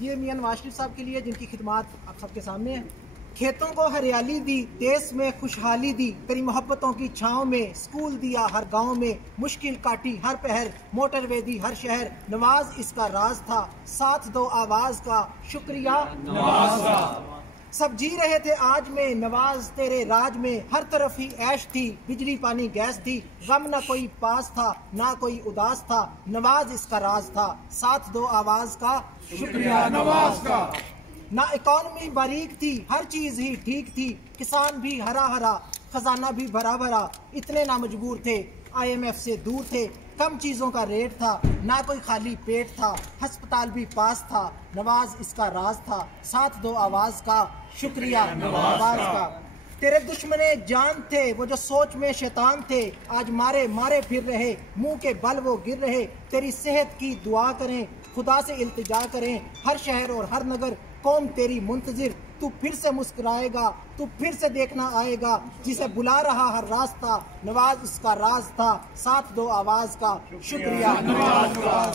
یہ میاں نواز شریف صاحب کے لیے جن کی خدمات آپ سب کے سامنے ہیں۔ کھیتوں کو ہریالی دی، دیس میں خوشحالی دی، تیری محبتوں کی چھاؤں میں سکول دیا ہر گاؤں میں، مشکل کاٹی ہر پہر، موٹر وے دی ہر شہر، نواز اس کا راز تھا، ساتھ دو آواز کا، شکریہ نواز کا۔ سب جی رہے تھے آج میں، نواز تیرے راج میں، ہر طرف ہی عیش تھی، بجلی پانی گیس تھی، غم نہ کوئی پاس تھا نہ کوئی اداس تھا، نواز اس کا راز تھا، ساتھ دو آواز کا، شکریہ نواز کا۔ نہ اکانومی باریک تھی، ہر چیز ہی ٹھیک تھی، کسان بھی ہرا ہرا، خزانہ بھی بھرا بھرا، اتنے نہ مجبور تھے، آئی ایم ایف سے دور تھے، کم چیزوں کا ریٹ تھا، نہ کوئی خالی پیٹ تھا، ہسپتال بھی پاس تھا، نواز اس کا راز تھا، ساتھ دو آواز کا، شکریہ نواز کا۔ تیرے دشمنے جان تھے وہ جو سوچ میں شیطان تھے، آج مارے مارے پھر رہے، منہ کے بل وہ گر رہے، تیری صحت کی دعا کریں، خدا سے التجا کریں، ہر شہر اور ہر نگر قوم تیری منتظر، تو پھر سے مسکرائے گا، تو پھر سے دیکھنا آئے گا، جسے بلا رہا ہر راستہ، نواز اس کا راز تھا، ساتھ دو آواز کا، شکریہ نواز کا۔